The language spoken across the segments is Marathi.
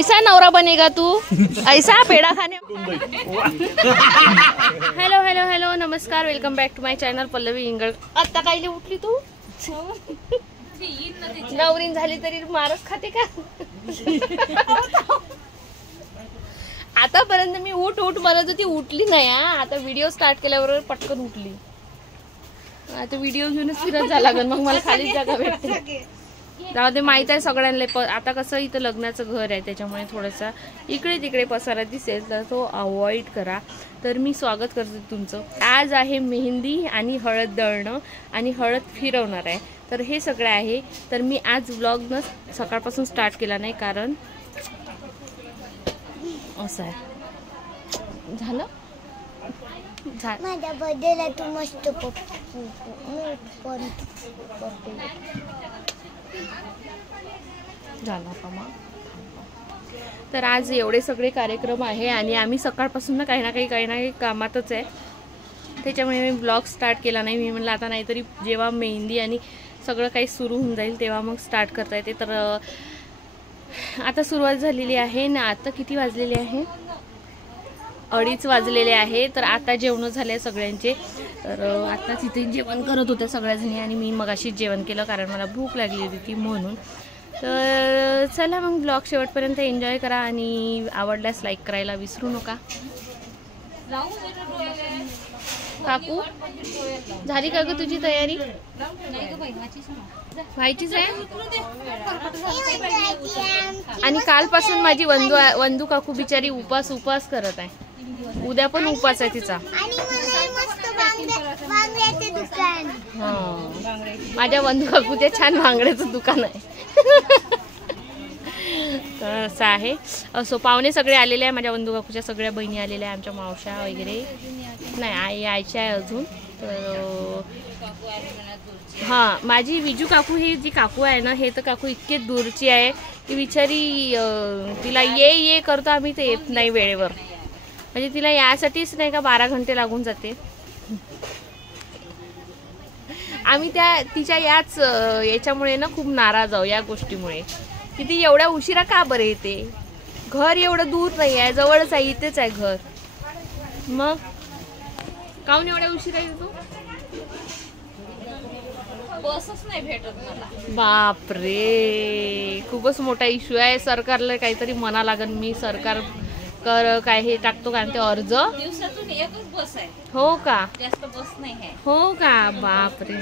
ऐसा नवरा बनेगा तू, ऐसा पेड़ा खाने। हॅलो हॅलो हॅलो नमस्कार, welcome back to my channel Pallavi Ingale. आता काय उठली तू? नवरीन झाली तरी मारच खाते का? आतापर्यंत मी उठ उठ म्हणत होती, उठली नाही। आता व्हिडिओ स्टार्ट केल्याबरोबर पटकन उठली। आता व्हिडिओ घेऊनच फिरत जा लागेल, मग मला खाली जागा भेटते। जाऊ दे, माहित आहे सगळ्यांना। आता कसं इथं लग्नाचं घर आहे, त्याच्यामुळे थोडासा इकडे तिकडे पसारा दिसेल तर तो अवॉइड करा। तर मी स्वागत करते तुमचं। आज आहे मेहंदी आणि हळद दळणं आणि हळद फिरवणार आहे, तर हे सगळं आहे। तर मी आज व्लॉग न सकाळपासून स्टार्ट केला नाही, कारण असं आहे। झालं माझ्या बर्थडेला तू मस्त झाला का मग? तर आज एवढे सगळे कार्यक्रम आहे आणि आम्ही सकाळपासून ना काही ना काही कामातच आहे, त्याच्यामुळे मी ब्लॉग स्टार्ट केला नाही। मी म्हणलं आता नाहीतरी जेव्हा मेहंदी आणि सगळं काही सुरू होऊन जाईल तेव्हा मग स्टार्ट करता येते। तर आता सुरुवात झालेली आहे ना। आता किती वाजलेले आहे? 2:30 वाजलेले आहे। तर आता जेवण झाले सगळ्यांचे। तर आता तिथे जेवण करत होते सगळ्याजणी आणि मी मगाशीच जेवण केलं, कारण मला भूक लागली होती म्हणून। तर चला मग ब्लॉग शेवटपर्यंत एन्जॉय करा आणि आवडल्यास लाईक करायला विसरू नका। काकू झाली का ग तुझी तयारी? व्हायचीच आहे। आणि कालपासून माझी वंदू काकू बिचारी उपास करत आहे। उद्या पण उपास आहे तिचा। माझ्या वंदू काकूच्या छान भांगड्याचं दुकान आहे। तर असं आहे। असो, पाहुणे सगळे आलेले आहे। माझ्या वंदू काकूच्या सगळ्या बहिणी आलेल्या आहे, आमच्या मावश्या वगैरे नाही, आई यायच्या आहे अजून। तर हां, माझी विजू काकू ही जी काकू आहे ना, हे तर काकू इतके दूरची आहे की बिचारी तिला ये करतो आम्ही, ते येत नाही वेळेवर। म्हणजे तिला यासाठीच नाही का 12 घंटे लागून जाते। आम्ही तिच्या याच्यामुळे ना खूप नाराज आहोत या गोष्टीमुळे, की ती एवढ्या उशिरा का बरं येते? घर एवढं दूर नाही आहे, जवळच आहे, इथेच आहे घर। मग काहून एवढ्या उशिरा येतो? बसच नाही भेटत मला। बापरे, खूपच मोठा इश्यू आहे। सरकारला काहीतरी म्हणा लागेल। मी सरकार काय हे टाकतो का ते अर्ज? दिवसातून एकच बस आहे। हो का? जास्त बस नाही आहे। हो का? बापरे,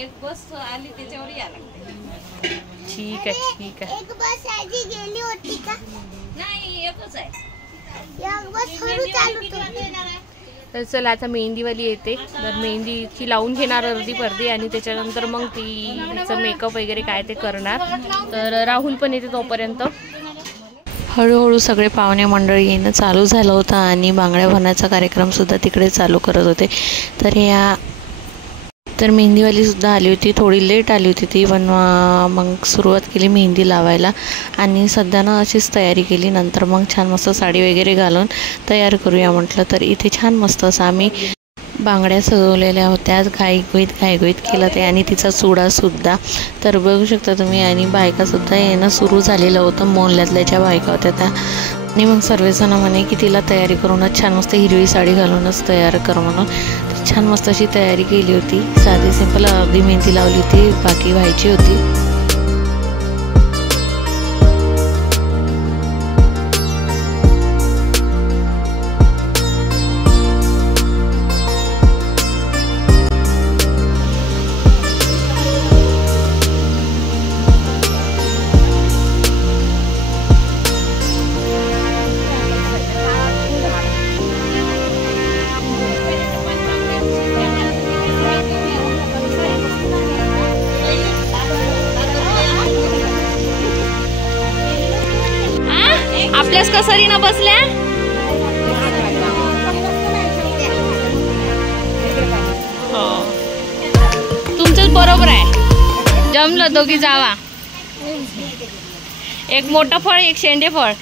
एक बस आली त्याच्यावर या लागते। ठीक आहे ठीक आहे। एक बस आधी गेली होती का? नाही, एकच आहे। एक बस हळू चालू होती। तर चला आता मेहंदीवाली येते, तर मेहंदीची लावून घेणार अर्धी पर्दी आणि त्याच्यानंतर मग तिचं मेकअप वगैरे काय ते करणार। तर राहुल पण येते तोपर्यंत। हळूहळू सगळे पाहुणे मंडळी येणं चालू झालं होतं आणि बांगड्या भरण्याचा कार्यक्रमसुद्धा तिकडे चालू करत होते। तर मेहंदीवालीसुद्धा आली होती, थोडी लेट आली होती ती, पण मग सुरुवात केली मेहंदी लावायला आणि सध्या ना अशीच तयारी केली। नंतर मग छान मस्त साडी वगैरे घालून तयार करूया म्हटलं। तर इथे छान मस्त असं आम्ही बांगड्या सजवलेल्या होत्या, घाईघाईत केलं ते, आणि तिचा चुडासुद्धा तर बघू शकता तुम्ही। आणि बायकासुद्धा येणं सुरू झालेलं होतं, मोहल्ल्यातल्या ज्या बायका होत्या त्या। आणि मग सर्वजण म्हणे की तिला तयारी करूनच छान मस्त हिरवी साडी घालूनच तयार कर म्हणून। छान मस्त अशी तयारी केली होती, साधी सिंपल अर्धी मेहंदी लावली होती, बाकी व्हायची होती। आपल्याच कसरीनं बसल्या। तुमचंच बरोबर आहे, जमलं, दोघी जावा। एक मोठं फळ, एक शेंडे फळ।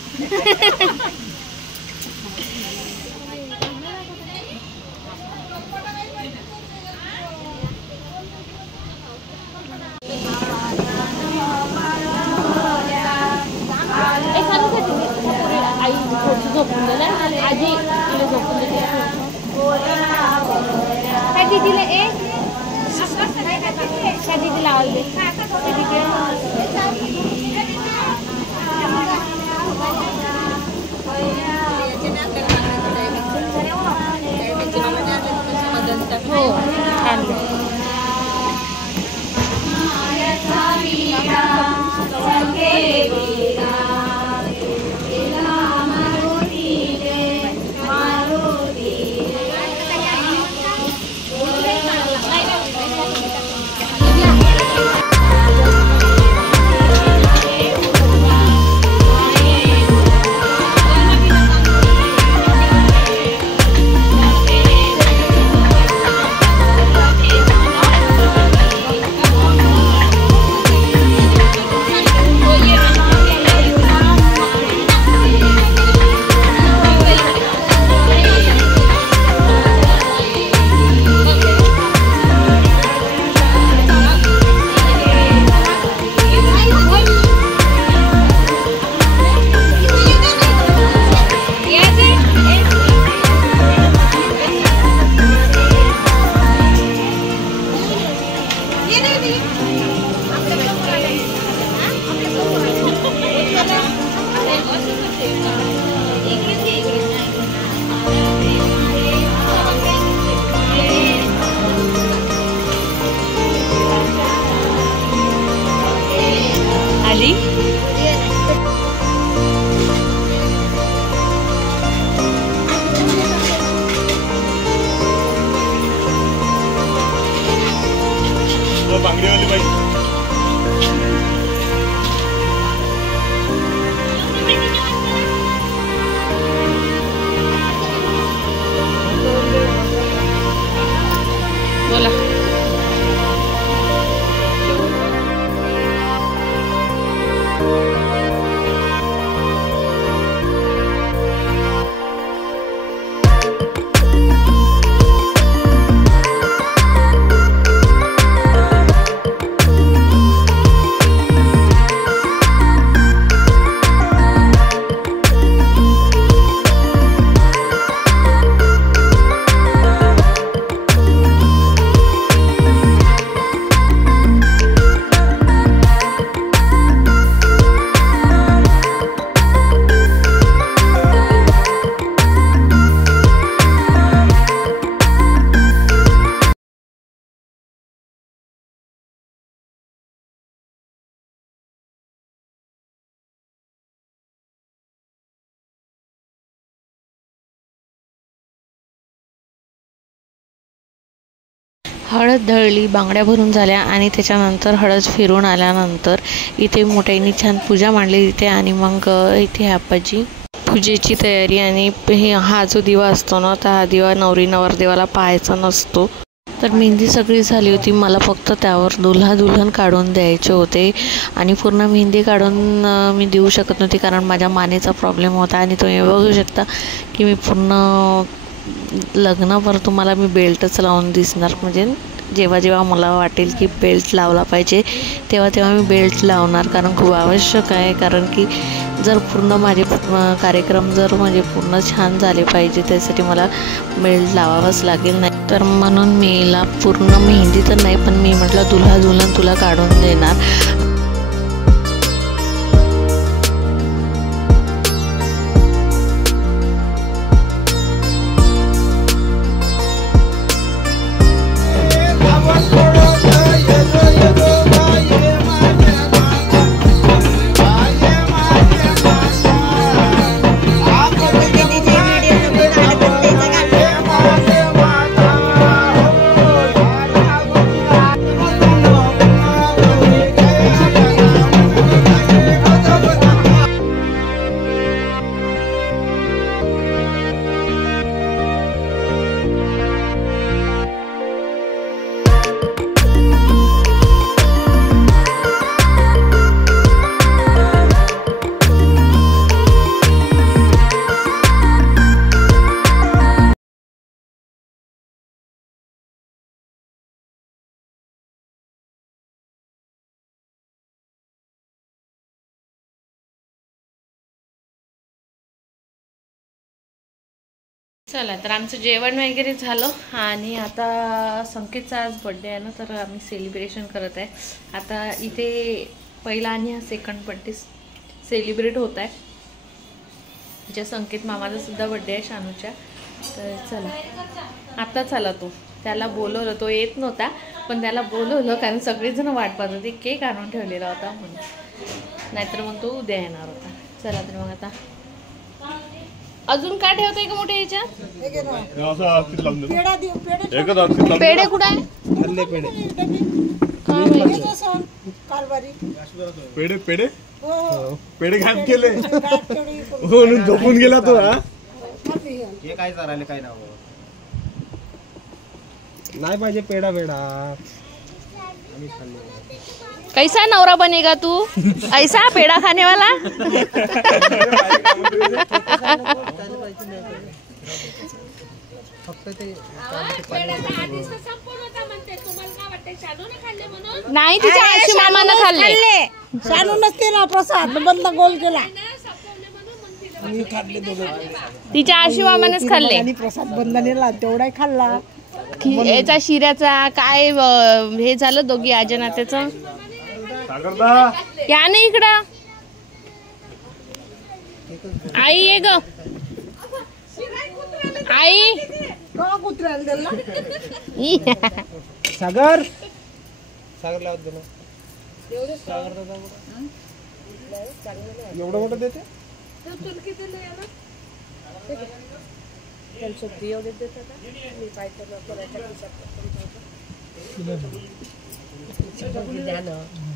हळद दळली, बांगड्या भरून झाल्या आणि त्याच्यानंतर हळद फिरून आल्यानंतर इथे मोठ्याने छान पूजा मांडली तिथे. आणि मग इथे आपाची पूजेची तयारी. आणि हा जो दिवा असतो ना, तर हा दिवा नवरी नवरदेवाला पाहायचा नसतो. तर मेहंदी सगळी झाली होती. मला फक्त त्यावर दुल्हा दुल्हन काढून द्यायचे होते आणि पूर्ण मेहंदी काढून मी देऊ शकत नव्हती कारण माझ्या मानेचा प्रॉब्लेम होता. आणि तुम्ही बघू शकता की मी पूर्ण लग्नावर तुम्हाला मी बेल्टच लावून दिसणार. म्हणजे जेव्हा जेव्हा मला वाटेल की बेल्ट लावला पाहिजे तेव्हा तेव्हा मी बेल्ट लावणार, कारण खूप आवश्यक आहे. कारण की जर पूर्ण माझे कार्यक्रम जर म्हणजे पूर्ण छान झाले पाहिजे त्यासाठी मला बेल्ट लावावाच लागेल. नाही तर म्हणून मीला पूर्ण मेहंदी तर नाही, पण मी म्हटलं दुल्हा दुल्हन तुला काढून देणार. चला तर आमचं जेवण वगैरे झालं आणि आता संकेतचा आज बर्थडे आहे ना, तर आम्ही सेलिब्रेशन करत आहे. आता इथे पहिला आणि हा सेकंड बर्थडे सेलिब्रेट होत आहे. ज्या संकेत मामाचा सुद्धा बर्थडे आहे शानूच्या. तर चला आता चला त्याला बोलवलं, तो येत नव्हता पण त्याला बोलवलं कारण सगळेजण वाट पाहत होते. केक आणून ठेवलेला होता म्हणून, नाहीतर मग तो उद्या येणार होता. चला तर मग आता अजून काय ठेवतोय का मोठे याच्यात? पेढे कुठे आहे? पेढे पेढे पेढे घात केले म्हणून झोपून गेला तो. हे काय चालले काय नाव नाही पाहिजे पेढा पेढा. कैसा नवरा बनेगा तू, ऐसा पेड़ा खाने वाला. नाही तिच्या आशी मामानं खाल्ले. शानूनच केला प्रसाद बंद गोल केला. तिच्या आशी मामानंच खाल्ले. प्रसाद बंद नेला तेवढा खाल्ला. याचा शिऱ्याचा काय हे झालं दोघी आजना त्याचं. या नाही इकडं आई, ये ग आई. सागर सागर लावत दे ना. एवढं मोठं देते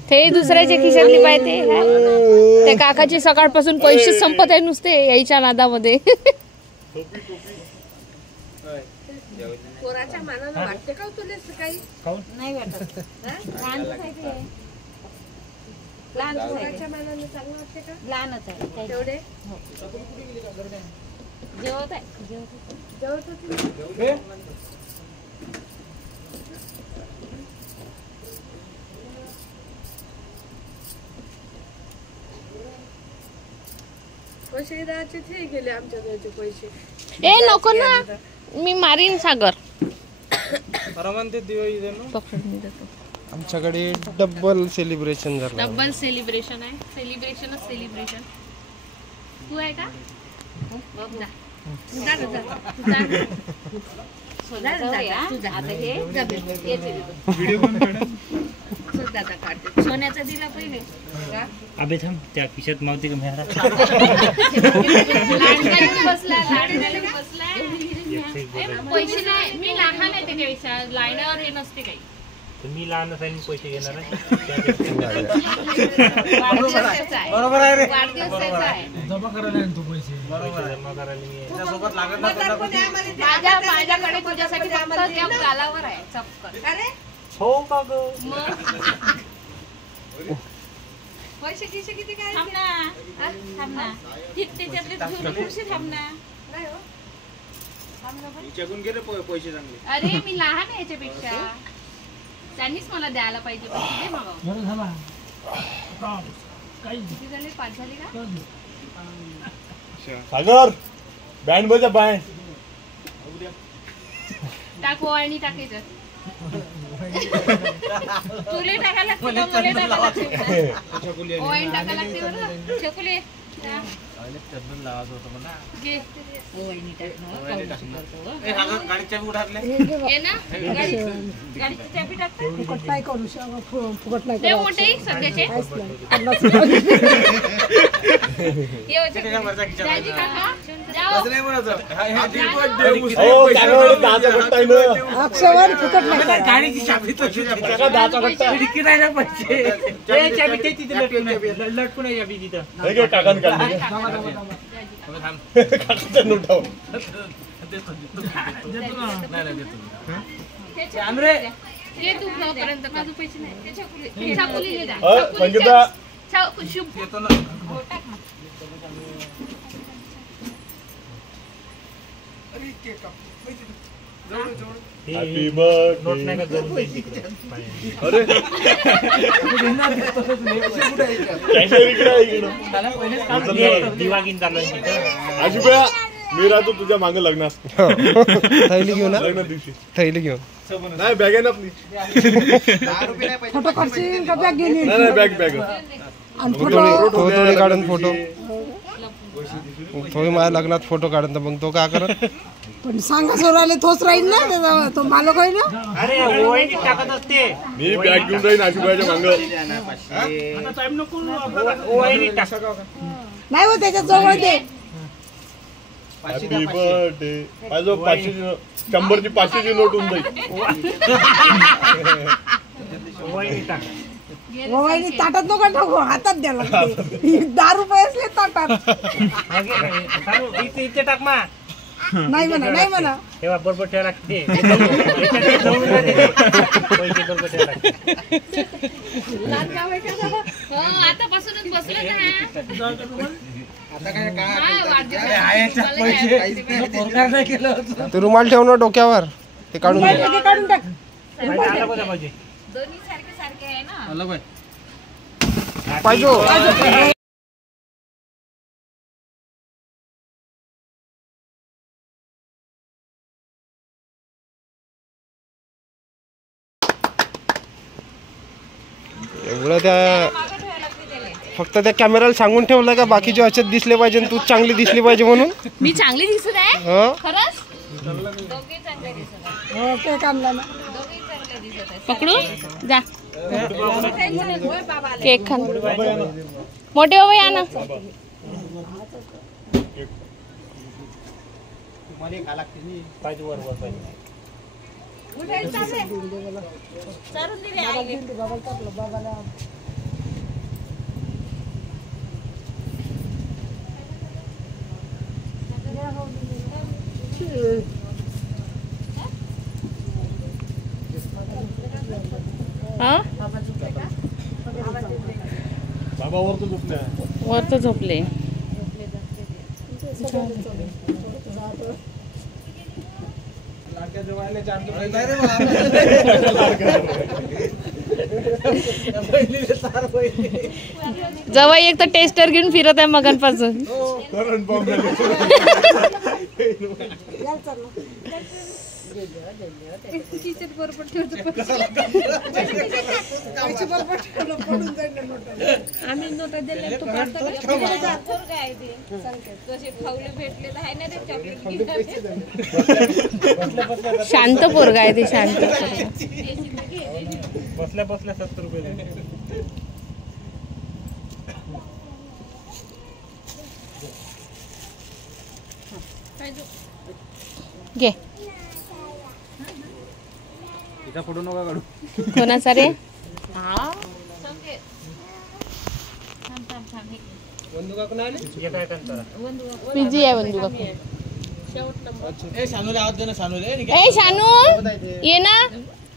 ते दुसऱ्याच्या खिशातली पाहिजे. ते काकाचे सकाळपासून पैसे संपत आहे नुसते यायच्या नादामध्ये. वाटते का तुला काही नाही वाटत. लहानच आहे तेवढे जेवत आहे. पैसे द्यायचे ते गेले आमच्या घरचे पैसे. ए नको ना, मी मारीन सागर. आमच्याकडे डबल सेलिब्रेशन झालं. डबल सेलिब्रेशन आहे. सेलिब्रेशनच सेलिब्रेशन. तू आहे का? सोन्याचा दिला पहिले. अबे थांब, त्या खिशात मावती का मिळाला. बसला पैसे नाही, मी लहान आहे त्याच्यापेक्षा, लाईनावर हे नसते काही. मी लहान असायला पैसे घेणार आहे. वाढदिवसाचा आहे. बरोबर आहे रे. वाढदिवसाचा आहे. जमा करायला तू पैसे जमा करायला मी त्याच्यासोबत लागत नाही. माझ्याकडे तुझ्यासाठी फक्त त्या गालावर आहे चपकन. हो का ग? मग पैसे गिसे किती काय थांब ना. थांब ना. त्याच्यातले जुने खुर्शी थांब ना. नाही हो. विचारून गेले पैसे चांगले. अरे मी लहान आहे याच्यापेक्षा, त्यांनीच मला द्यायला पाहिजे पैसे. दे मागव. किती झाले? 5 झाले का? सागर बँड बजा बँड टाक आणि टाकायचं. तुले टाकायला लागते का मला टाकायला लागते? ओवाळणी टाकायला लागते बरं. छकुले घे. गाडीच्या उडाले ये ना. गाडीची चाबी टाकते. फुकट नाही करू फुकट नाही लय मोठे सध्याचे. ये होते. जायची काका. जाओ. अक्षवर फुकट नाही करा. गाडीची चाबी लटकून आहे चाबी तिथं. टाकन ये तू पर्यंत माझे पैसे नाही. ते छकुली ले जा. संगीता शुभ. Happy birthday. नोट नाही का जरूर द्यायची इकडे. अरे दिवागीन चालू आहे तिथं. आजूबा मी राहतो तुझ्या मागे लग्नास. थैली घेऊन लग्न दिवशी थैली घेऊन नाही बॅग आहे ना आपली. फोटो काढशील का बॅग घेऊन नाही नाही बॅग बॅग आणि फोटो थोडी काढून फोटो थोडी माझ्या लग्नात फोटो काढून तर मग तो काय करत पण सांगा सोराले तोच राहील ना तो मालक होईल ना. अरे ओवाळणी टाकत असते. मी बॅग घेऊन जाईन आजूबाच्या मागं. ओवाळणी टाक. नाही हो त्याच्या जवळ दे. Happy birthday. माझं 100ची 500ची नोट होऊन जाईल. ओवाळणी टाक. मोबाईल ताटात नको टाकू, हातात द्या लागते. 10 रुपये असले ताटात. इथे टाक मा. नाही म्हणा नाही म्हणा. तेव्हा बरोबर ठेवा लागते. पैसे बरोबर ठेवा लागते. आतापासूनच बसलं ना. ते रुमाल ठेव ना डोक्यावर ते काढून दे. ते काढून टाक. आता कोणता पाहिजे? दोन्ही सारखे सारखे आहे ना. पाहिजे एवढं त्या फक्त त्या कॅमेराला सांगून ठेवलं का बाकीचे असेच दिसले पाहिजे तू चांगली दिसली पाहिजे म्हणून. मी चांगली दिसत आहे हं? खरंच. दोघे चांगले दिसत आहे. हो ते कामला ना. दोघे चांगले दिसत आहे. पकडू जा. केक खा. मोठे बाबा या ना. पाहिजे वर वर पाहिजे. बाबा वर तर झोपले. वर तर झोपले. जवळ एक तर टेस्टर घेऊन फिरत आहे मगांपासून. करंट बॉम्ब झाले. आम्ही नोटा दिल्या तू शांत पोरगा आहे ते. शांत. बसल्या बसल्या 70 रुपये दिले. घे. तिचा फोटो नका काढू. कोणाचा रे? बिझी आहे बंधू काकू. ए शानू ये ना,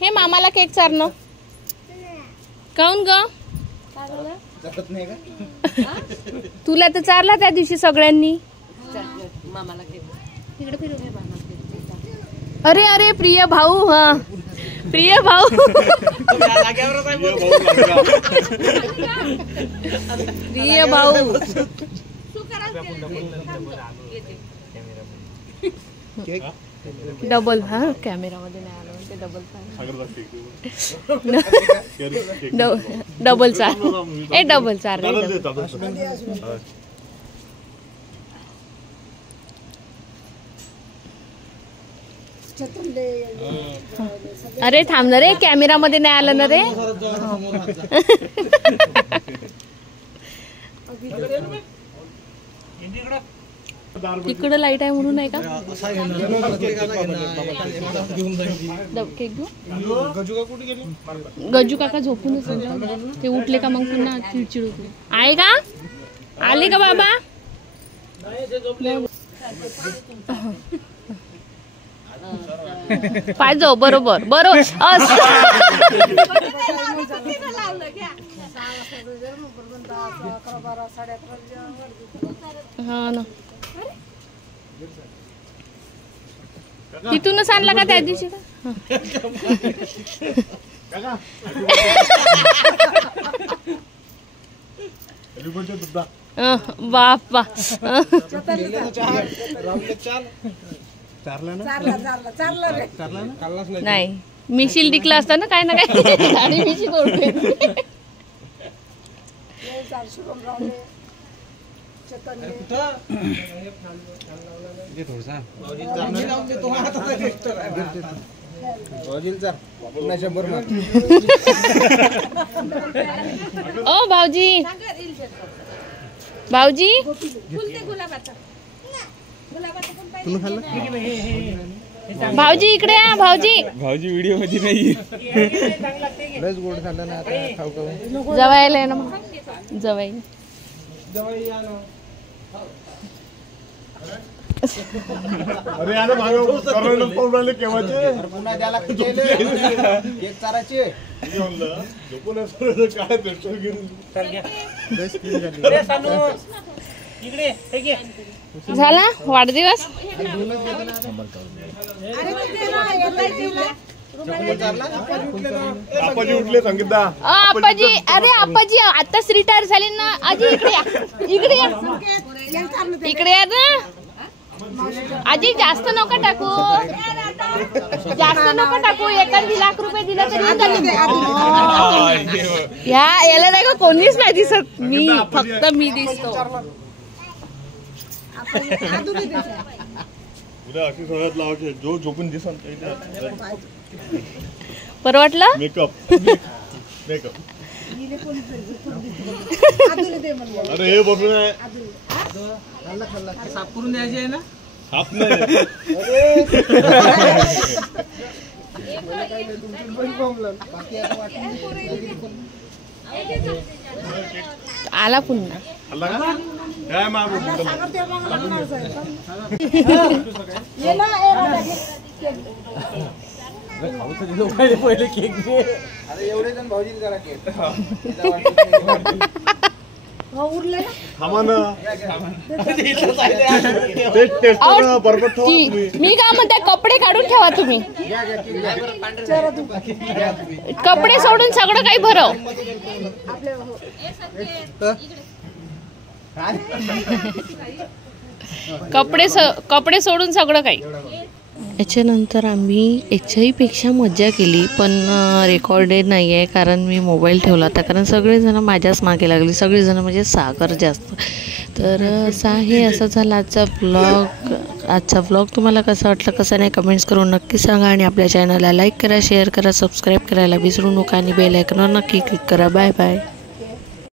हे मामाला केक चारणं. काऊन ग? तुला तर चारला त्या दिवशी सगळ्यांनी. अरे अरे प्रिय भाऊ. हा प्रिय भाऊ. प्रिय भाऊ. डबल. हा कॅमेरामध्ये नाही आलं ते डबल. डबल चार. ए डबल चार रे. अरे थांब ना रे, कॅमेरामध्ये नाही आलं ना रे. इकडं लाईट आहे म्हणून नाही का? केक घेऊ. गजू काका झोपूनच ते उठले का मग पुन्हा चिडचिड होते. आहे का? आले का बाबा? पाय जाऊ. बरोबर बरोबर. हा ना, तिथूनच आणला का त्या दिवशी का? बापा. नाही मिशील टिकला असता ना काय ना काय. आणि मिशी तोडते. ओ भाऊजी, भाऊजी भाऊजी इकडे या. भाऊजी व्हिडिओ मध्ये नाही. जवायला आहे ना मग. जवाई अरे यार मागे पाहून आले केव्हाचे. पुन्हा द्यायला लागते केक चाराचे. काय पेट्रोल घेऊन झाला वाढदिवस. आपाजी उठले संगीता. आपाजी. अरे आपाजी आताच रिटायर झाले ना. आजी इकडे या. इकडे या. इकडे या ना. आजी जास्त नका टाकू. जास्त नका टाकू. एखादी ₹1,00,000 दिला तरी याला नाही का कोणीच नाही दिसत. मी फक्त मी दिसतो. अशी सगळ्यात लावायचे जो झोपून दिसन. बरं वाटलं. मेकअप. अरे हे बसून आहे. साफ करून द्यायची आहे ना. साप नाही. आला पुन्हा. काय माग पहिले केक दे. अरे एवढे जण भाऊजी करा केक. थांबा ना. टेस्ट बरोबर ठेवा. मी काय म्हणते कपडे काढून ठेवा तुम्ही. कपडे सोडून सगळं काही भरव. कपडे सोडून सगळं काही. याच्यानंतर आम्ही याच्याहीपेक्षा मजा केली, पण रेकॉर्डेड नाही आहे कारण मी मोबाईल ठेवला होता. कारण सगळेजण माझ्याच मागे लागले, सगळेजण म्हणजे सागर जास्त. तर असा झाला आजचा व्लॉग. तुम्हाला कसा वाटला कसा नाही कमेंट्स करून नक्की सांगा. आणि आपल्या चॅनलला लाईक करा, शेअर करा, सबस्क्राईब करायला विसरू नका. आणि बेल आयकॉनवर नक्की क्लिक करा. Bye bye.